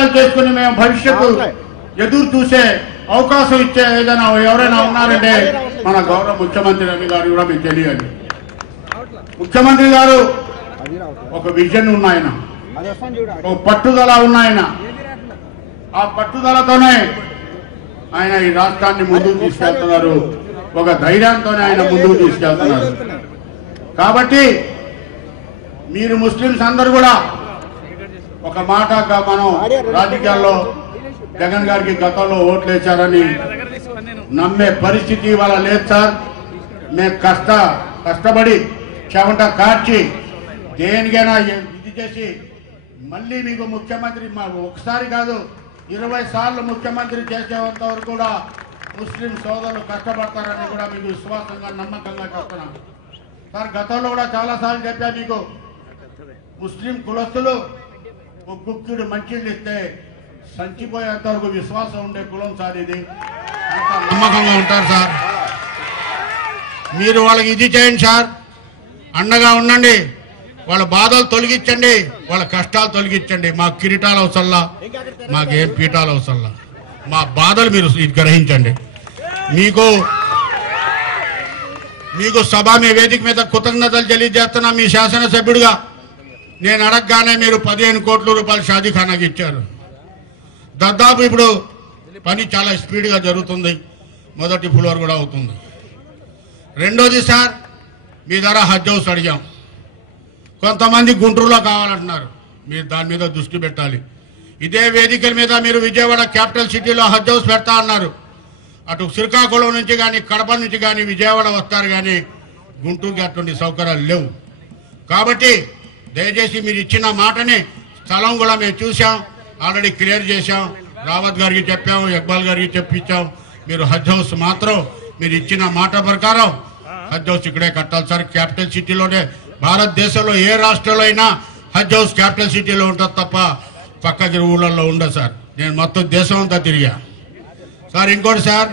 వ్యాపారాలు చేసుకుని మేము భవిష్యత్తు ఎదురు చూసే అవకాశం ఇచ్చే ఏదైనా ఎవరైనా ఉన్నారంటే మన గౌరవ ముఖ్యమంత్రి రవి గారు కూడా మీకు తెలియాలి. ముఖ్యమంత్రి గారు ఒక విజన్ ఉన్న ఆయన. ఒక పట్టుదల ఉన్న ఆయన. ఆ పట్టుదలతోనే ఆయన ఈ రాష్ట్రాన్ని ముందుకు తీసుకెళ్తున్నారు. ఒక ధైర్యంతోనే ఆయన ముందుకు తీసుకెళ్తున్నారు. కాబట్టి మీరు ముస్లింస్ అందరూ కూడా ఒక మాట మనం రాజకీయాల్లో జగన్ గారికి గతంలో ఓట్లు వేశారని నమ్మే పరిస్థితి ఇవాళ లేదు సార్. మేము కష్ట కష్టపడి చెమట కార్చి దేనికైనా ఇది చేసి మళ్ళీ మీకు ముఖ్యమంత్రి మా ఒకసారి కాదు ఇరవై సార్లు ముఖ్యమంత్రి చేసేంత వరకు కూడా ముస్లిం సోదరులు కష్టపడతారని కూడా మీకు విశ్వాసంగా నమ్మకంగా చెప్తున్నాను సార్ గతంలో కూడా చాలా సార్లు చెప్పా మీకు ముస్లిం కులస్తులు గుక్కిడు మంచిళ్ళు ఇస్తే సంచిపోయేంత వరకు విశ్వాసం ఉండే కులం సార్ ఇది. నమ్మకంగా ఉంటారు సార్. మీరు వాళ్ళకి ఇది చేయండి సార్. అండగా ఉండండి. వాళ్ళ బాధలు తొలగించండి. వాళ్ళ కష్టాలు తొలగించండి. మా కిరీటాలు అవసరంలా మాకేం పీఠాలు అవసరంలా. మా బాధలు మీరు గ్రహించండి. మీకు మీకు సభ మీ వేదిక మీద కృతజ్ఞతలు తెలియజేస్తున్నా మీ శాసనసభ్యుడిగా. నేను అడగగానే మీరు పదిహేను కోట్ల రూపాయలు షాదీఖానాకి ఇచ్చారు. దాదాపు ఇప్పుడు పని చాలా స్పీడ్గా జరుగుతుంది. మొదటి ఫ్లోర్ కూడా అవుతుంది. రెండోది సార్ మీ ధర హజ్ హౌస్ అడిగాం. కొంతమంది గుంటూరులో కావాలంటున్నారు. మీరు దాని మీద దృష్టి పెట్టాలి. ఇదే వేదికల మీద మీరు విజయవాడ క్యాపిటల్ సిటీలో హజ్ హౌస్ పెడతా అన్నారు. అటు శ్రీకాకుళం నుంచి కానీ కడప నుంచి కానీ విజయవాడ వస్తారు కానీ గుంటూరుకి అటువంటి సౌకర్యాలు లేవు. కాబట్టి దయచేసి మీరు ఇచ్చిన మాటని స్థలం కూడా మేము చూసాం ఆల్రెడీ క్లియర్ చేశాం. రావత్ గారికి చెప్పాం ఇక్బాల్ గారికి చెప్పించాం. మీరు హజ్ హౌస్ మాత్రం మీరు ఇచ్చిన మాట ప్రకారం హజ్ హౌస్ ఇక్కడే కట్టాలి సార్. క్యాపిటల్ సిటీలోనే భారతదేశంలో ఏ రాష్ట్రంలో అయినా హజ్ హౌస్ క్యాపిటల్ సిటీలో ఉంటుంది తప్ప పక్క ఊళ్ళల్లో ఉండదు సార్. నేను మొత్తం దేశం అంతా తిరిగా. సార్ ఇంకోటి సార్.